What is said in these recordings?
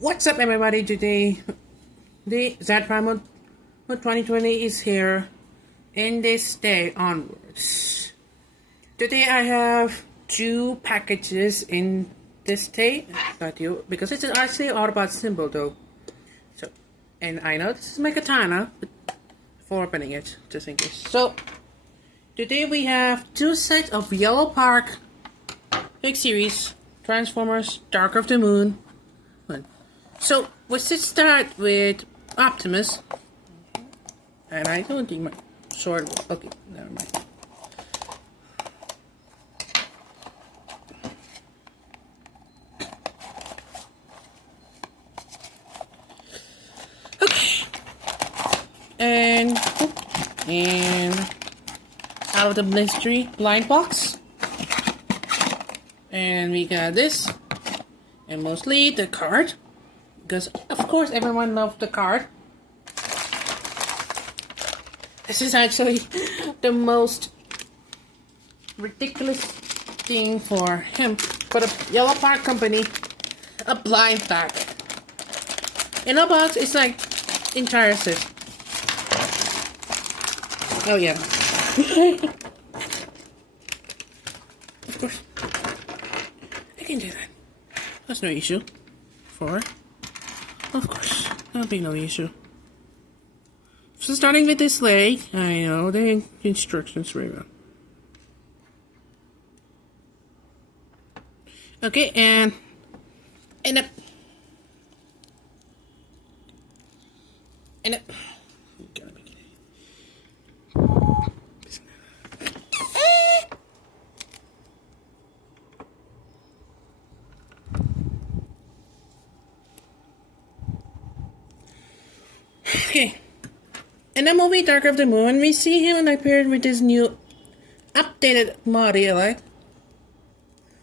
What's up, everybody? Today, the Z Prime 2020 is here, and this day onwards. Today, I have two packages in this day, because it's actually all about symbol though. So, and I know this is my katana, but before opening it, just in case. So, today we have two sets of YoloPark big series Transformers Dark of the Moon. So let's just start with Optimus. And I don't think my sword. Okay, never mind. Okay. And out of the mystery blind box. And we got this. And mostly the card. Because, of course, everyone loves the card. This is actually the most ridiculous thing for him. For the YoloPark company, a blind pack. In a box, it's like entire set. Oh, yeah. Of course. I can do that. That's no issue. Of course, that'll be no issue. So starting with this leg, I know the instructions very well. Okay, and up. Okay, in the movie Dark of the Moon, we see him appeared with his new updated body, like,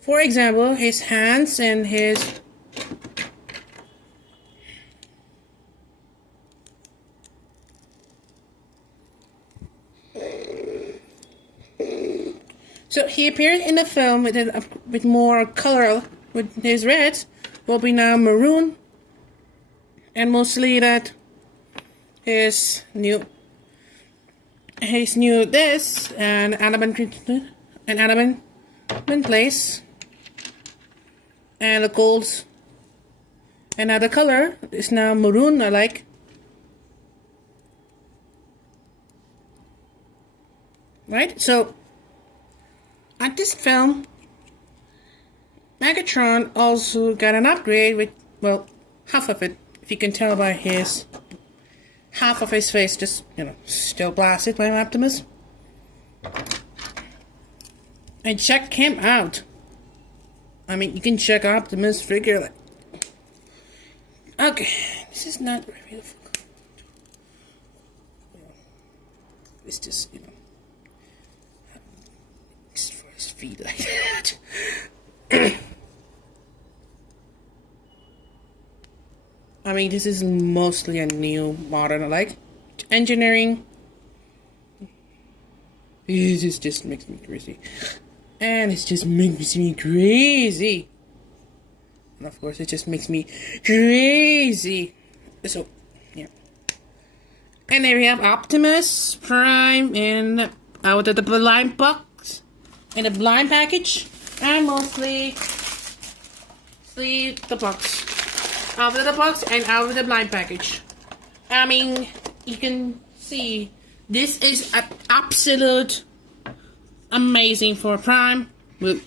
for example, his hands and his so he appeared in the film with more color, with his reds will be now maroon, and mostly that his new this and element place, and the golds, and now the color is now maroon. I like. Right, so at this film, Megatron also got an upgrade with, well, half of it, if you can tell by his. Half of his face just, still blasted by Optimus. And check him out. I mean, you can check Optimus figure. Okay, this is not very beautiful. It's just, for his feet like that. I mean, this is mostly a new modern, like, engineering. It just makes me crazy. And it just makes me crazy. And of course, it just makes me crazy. So, yeah. And there we have Optimus Prime in out of the blind box. In the blind package. And mostly the box. Out of the box and out of the blind package. I mean, you can see this is an absolute amazing for Prime. Well,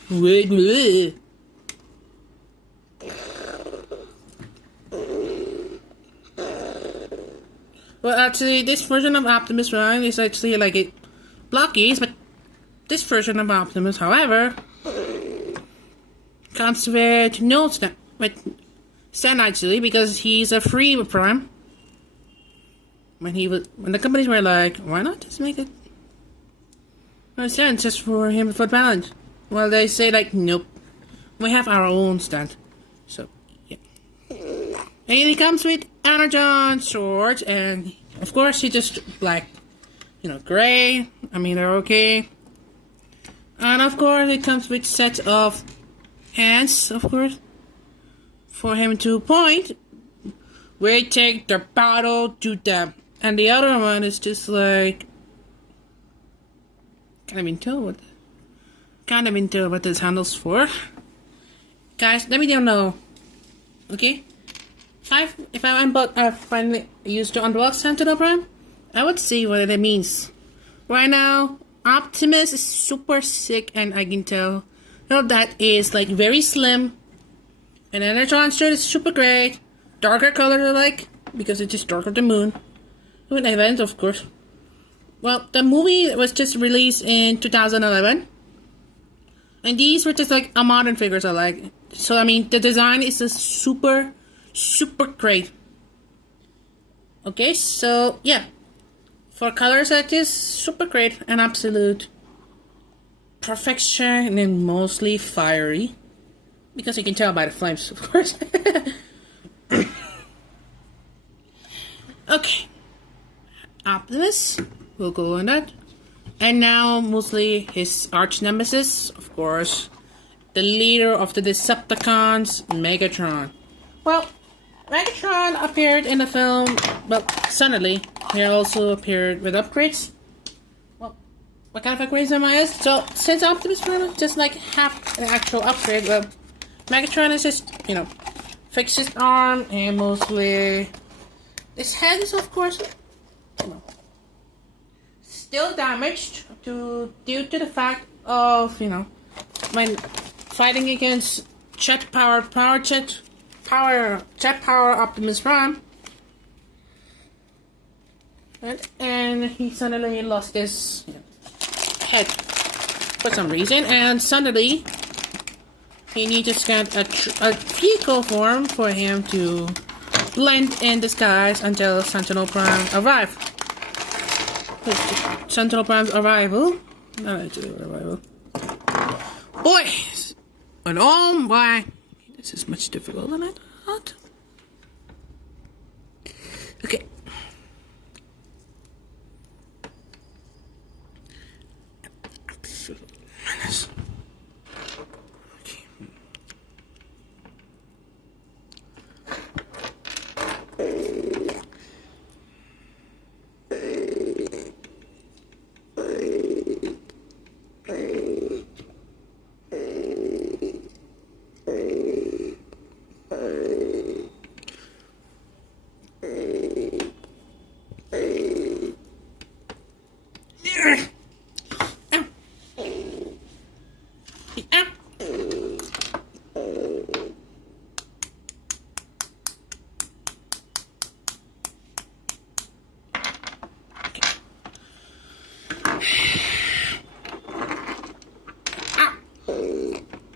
actually, this version of Optimus Prime is actually like it blockies, but this version of Optimus, however, comes with no stand actually, because he's a free Prime. When the companies were like, why not just make it a stand just for him for balance? Well, they say like, nope, we have our own stand. So yeah, and he comes with Energon swords, and of course he just black, gray. I mean, they're okay. And of course it comes with sets of hands, of course, for him to point we take the battle to them. And the other one is just like, can't even tell what this handle's for. Guys, let me know. Okay? If I finally used to unbox Sentinel Prime, I would see what it means. Right now, Optimus is super sick, and I can tell. That is like very slim. And Megatron shirt is super great. Darker colors I like, because it's just darker than Moon. Moon event, of course. Well, the movie was just released in 2011. And these were just like a modern figures I like. So, I mean, the design is just super great. Okay, so, yeah. For colors like this, super great and absolute perfection, and mostly fiery. Because you can tell by the flames, of course. Okay. Optimus. We'll go on that. And now, mostly his arch nemesis, of course. The leader of the Decepticons, Megatron. Well, Megatron appeared in the film, but suddenly, he also appeared with upgrades. Well, what kind of upgrades am I? So, since Optimus Prime just like half an actual upgrade, well, Megatron is just, fixed his arm, and mostly his head is, of course, still damaged due to the fact of, when fighting against jet power Optimus Prime, and he suddenly lost his head for some reason, and suddenly he needed to get a vehicle form for him to blend in disguise until Sentinel Prime arrived. Sentinel Prime's arrival. Not actually arrival. Boys! And oh my! This is much difficult than I thought. Okay.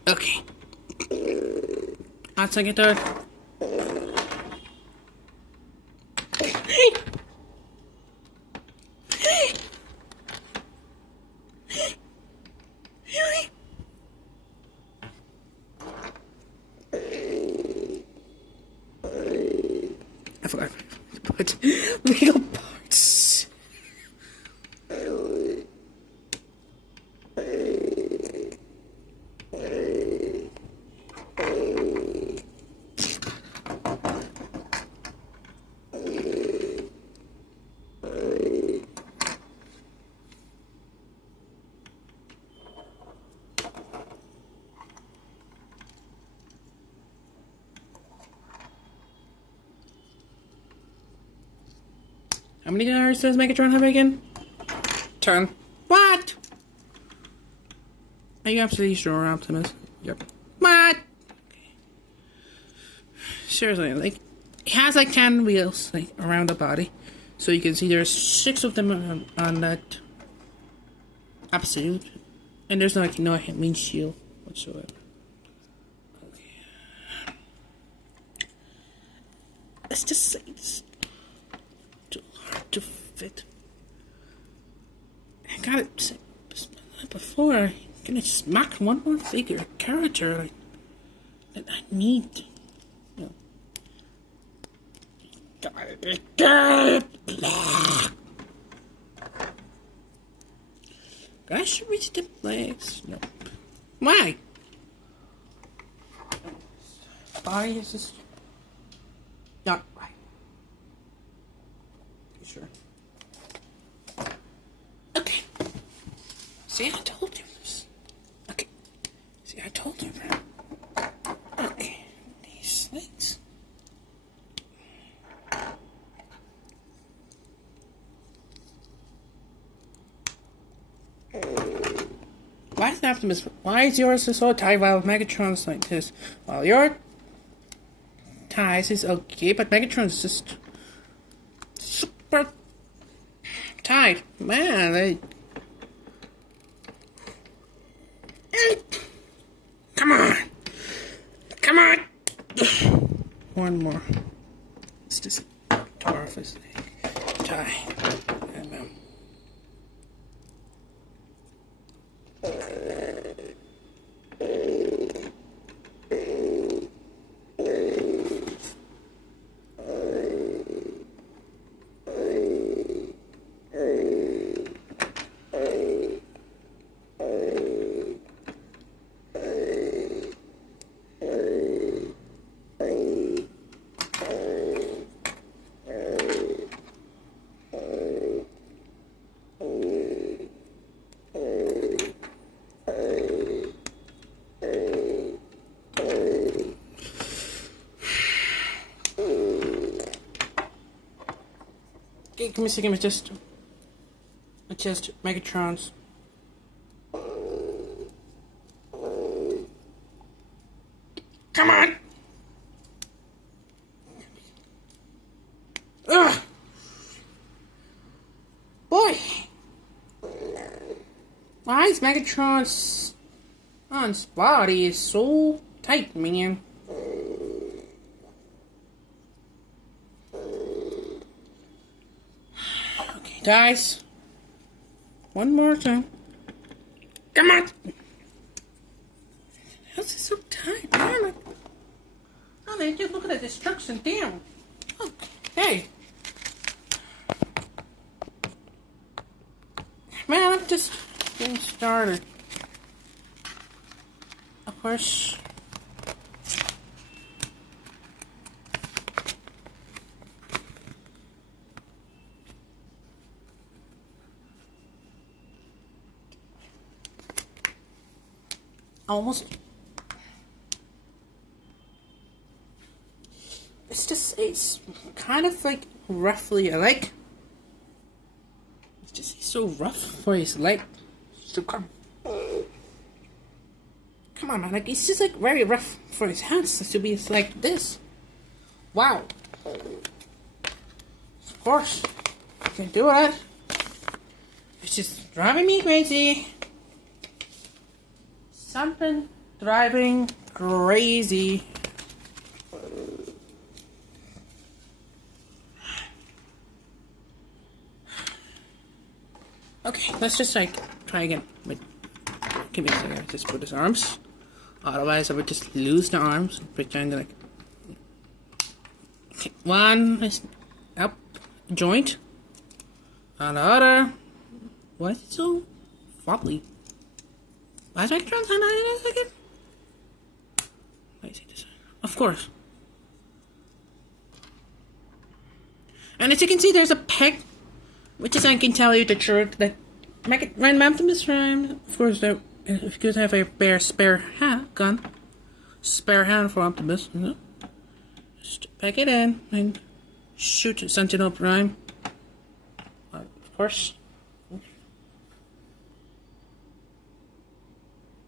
Okay. I'll take it third. I forgot to put legal parts. How many cars does Megatron have again? 10. What? Are you absolutely sure, Optimus? Yep. What? Okay. Seriously, like, it has like 10 wheels, like, around the body. So you can see there's 6 of them on that absolute. And there's no windshield whatsoever. Okay. Let's just say this. To fit. I got it before. Can I smack one more figure character that I need? I should reach the place. No. Why? Body is just not right. sure. Okay. See, I told you this. Okay. See, I told you, bro. Okay. These snakes. Why is Optimus? Why is yours so tight while Megatron's like this? Well, your ties is okay, but Megatron's just super tight. Man, come on. Come on. One more. Let's just tore off his tie. And, okay, give me a second, just Megatron's. Come on! Ugh! Boy! Why is Megatron's body is so tight, man? Okay, guys. One more time. Come on! How's it so tight, man? Oh, they just look at the destruction, damn. Okay. Man, I'm just getting started. Of course. Almost. It's kind of like roughly like. It's just so rough for his leg. So come on, man! Like it's just like very rough for his hands to be like this. Wow. Of course, I can do it. It's just driving me crazy. Something driving crazy. Okay, let's just like try again. Wait, give me a second. Just put his arms. Otherwise, I would just lose the arms and pretend like. Okay, one is up joint, and the other. Why is it so wobbly? Why is Megatron's hand in a second? Wait, see this. Of course. And as you can see, there's a peg. Which is, I can tell you the truth that when Optimus Prime, of course, if you could have a spare hand for Optimus, you know, just pack it in and shoot Sentinel Prime. Of course.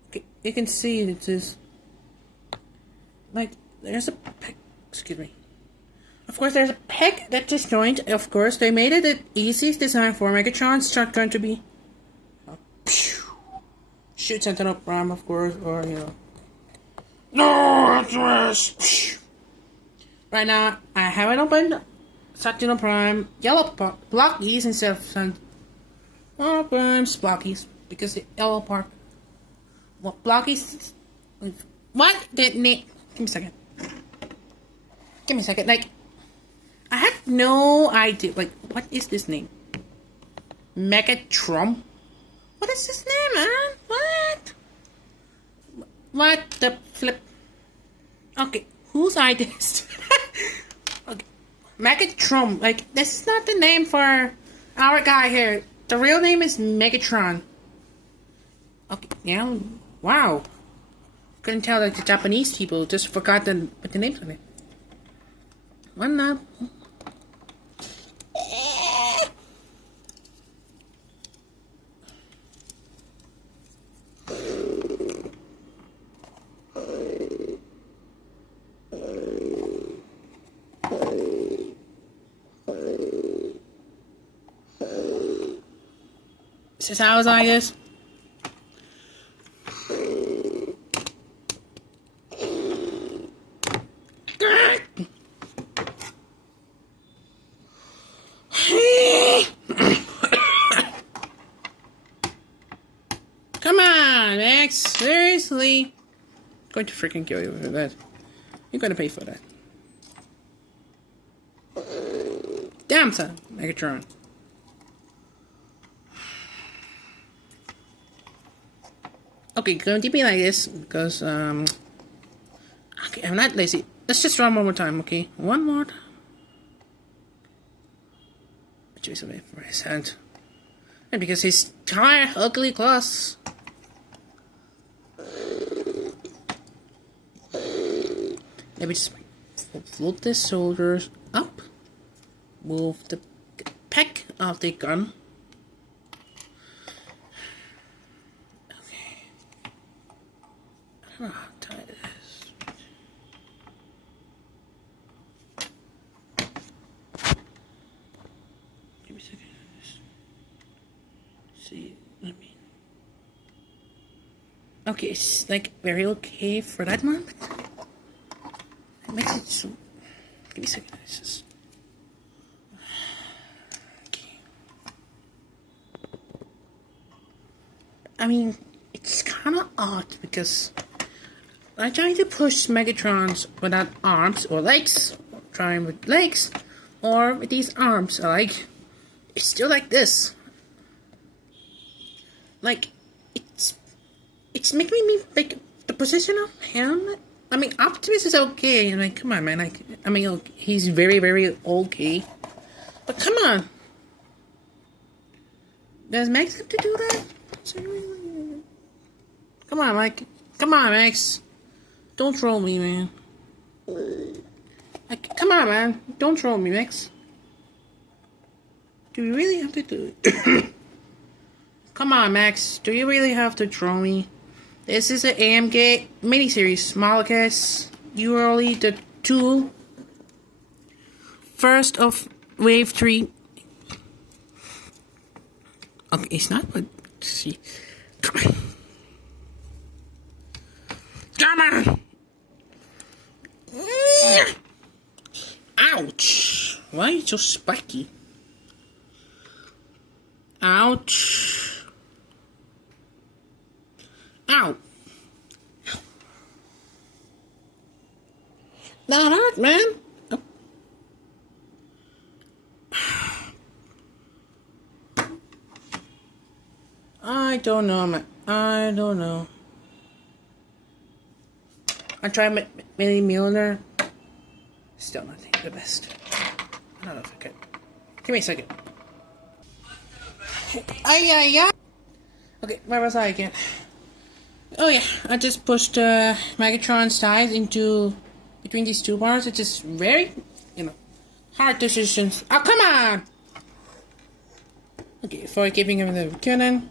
Okay, you can see it is like there's a peg. Excuse me. Of course, there's a peg that just joined. Of course, they made it the easiest design for Megatron's shotgun to be. Shoot Sentinel Prime, of course, or you know. No, Optimus! Right now, I haven't opened Sentinel Prime yellow blockies instead of Sentinel Prime's blockies because the yellow part. What blockies? What did Nick? Give me a second. Give me a second. Like. I have no idea. Like, what is this name? Megatron? What is this name, man? What? What the flip? Okay, whose idea is this? Okay. Megatron. Like, this is not the name for our guy here. The real name is Megatron. Okay, yeah. Wow. Couldn't tell like the Japanese people just forgot to put the names on it. One up. This is how it's like this. Come on, Max. Seriously. I'm going to freaking kill you for that. You're going to pay for that. Damn, son. Megatron. Okay, going to be like this because, okay, I'm not lazy. Let's just run one more time, okay? One more time. Choice away from his hand. And because his tired, ugly claws. Let me just float the shoulders up. Move the pack of the gun. Okay. I don't know how tight it is. Give me a second. See, let me. Okay, it's like very okay for that one. It makes it so. Give me a second. It's just. Okay. I mean, it's kind of odd because I'm trying to push Megatrons without arms or legs, or trying with legs, or with these arms. Like, it's still like this. Like, it's making me like the position of him. I mean, Optimus is okay. Like, come on, man. Like, I mean, okay, he's very, very okay. But come on, does Max have to do that? Come on, Mike. Come on, Max. Don't troll me, man. Like, come on, man. Don't troll me, Max. Do you really have to do it? Come on, Max. Do you really have to troll me? This is an AMG miniseries. Smallcast. You are only the first of wave 3. Okay, it's not, but see. Come on. Come on! Ouch! Why are you so spiky? Ouch! Ow! That hurt, man! Oh. I don't know, man. I don't know. I tried Mini Millionaire. Still not the best. I don't know if I could. Give me a second. Ay. Okay, where was I again? Oh yeah, I just pushed Megatron's thighs into between these two bars. It's just very, hard decisions. Oh, come on! Okay, before giving him the cannon.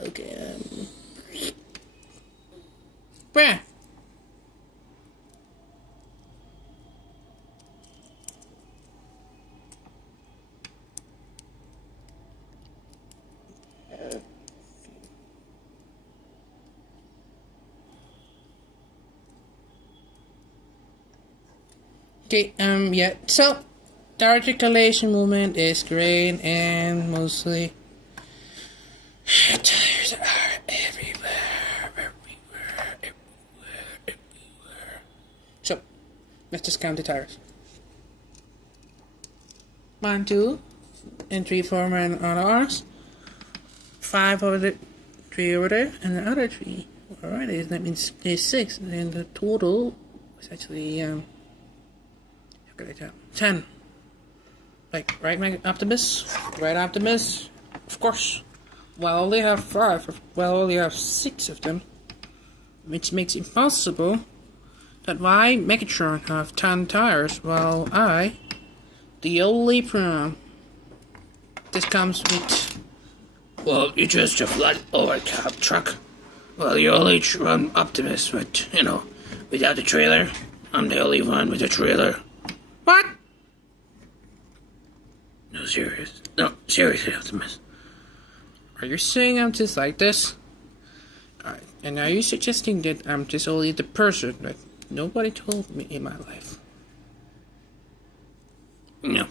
Okay, where? Okay, yeah, so the articulation movement is great and mostly tires are everywhere. So, let's just count the tires. 1, 2, and 3, 4 and other R's. 5 over there, 3 over there, and the other 3. Alright, that means there's 6, and the total It's actually, how could I tell? 10. Like, right, Optimus? Right, Optimus? Of course. Well, they have 5. Well, they have 6 of them. Which makes it possible that why Megatron have 10 tires, while I, the yolopark, this comes with, well, you're just a flat overcab truck. Well, you only run Optimus, but, you know, without the trailer, I'm the only one with a trailer. What? No, seriously, Optimus. Are you saying I'm just like this? And are you suggesting that I'm just only the person that nobody told me in my life? No.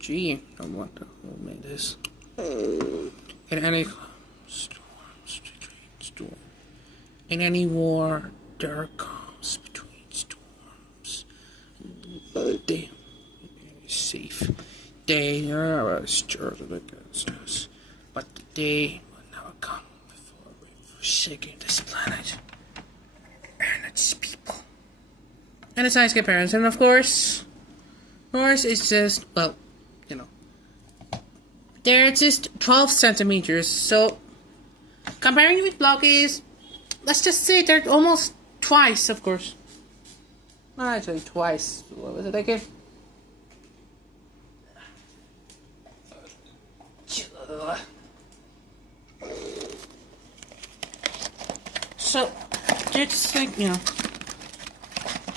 Gee, I wonder who made this. In any storm, in any war, there comes between storms. They safe. They are stirred against us, but the day will never come before we've forsaken this planet and its people and its ice parents. And of course, it's just, well, you know, they're just 12 centimeters. So comparing with Blockies, let's just say they're almost twice, of course. Not actually twice. What was it again? So they're just like, you know,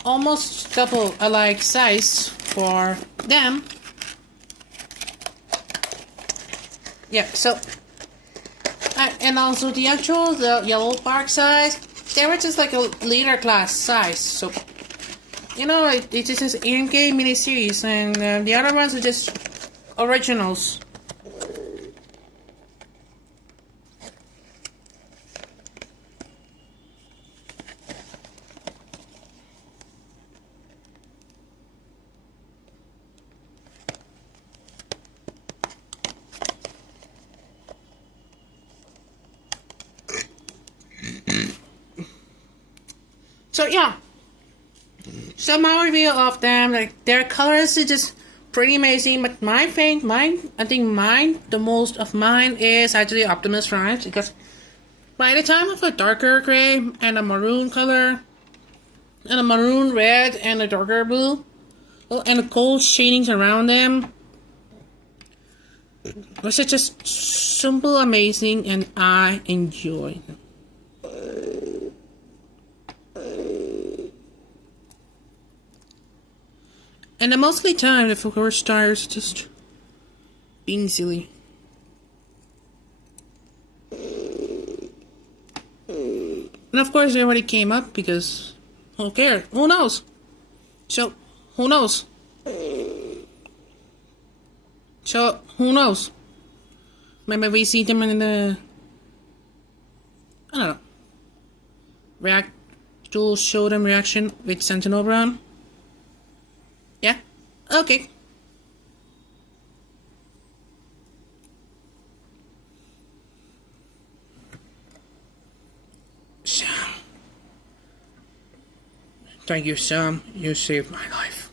almost double alike size for them. Yeah, so and also the yolopark size, they were just like a leader class size. So, you know, it just says AMK miniseries, and the other ones are just originals. So yeah, so my review of them, like their colors is just pretty amazing. But I think the most of mine is actually Optimus Prime, because by the time of a darker gray and a maroon color, and a maroon red and a darker blue, and the gold shadings around them, was it just simple, amazing, and I enjoy them. And the mostly time, the first tires just being silly. And of course, they already came up because who cares? Who knows? So, who knows? Maybe we see them in the, I don't know, to show them reaction with Sentinel Brown. Yeah? Okay. Sam. Thank you, Sam. You saved my life.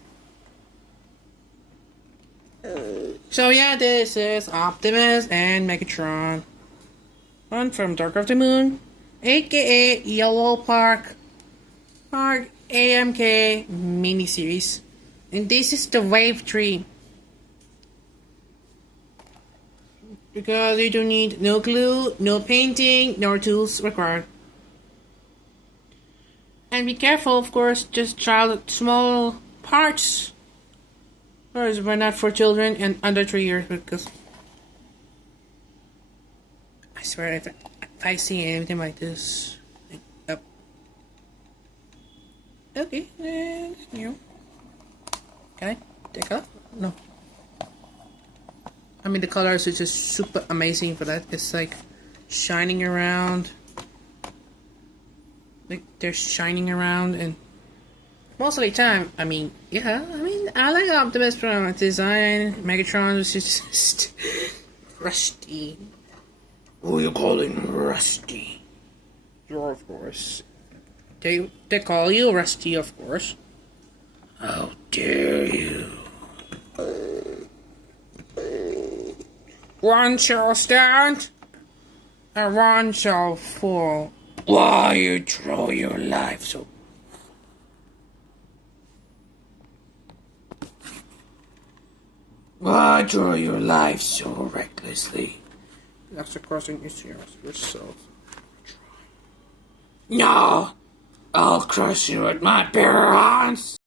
So yeah, this is Optimus and Megatron. One from Dark of the Moon, aka yolopark, AMK miniseries. And this is the Wave 3. Because you don't need no glue, no painting, nor tools required. And be careful, of course, just try small parts. Or we're not for children and under 3 years, because I swear if I see anything like this, okay, you know. Can I take off? No. I mean, the colors are just super amazing for that. It's like shining around. Like they're shining around, and most of the time, I mean, yeah, I like Optimus Prime design. Megatron was just rusty. Who are you calling rusty? You're, of course. They call you Rusty, of course. How dare you? One shall stand, and one shall fall. Why you throw your life so? Why throw your life so recklessly? After crossing is yourself. No! I'll crush you with my bare hands!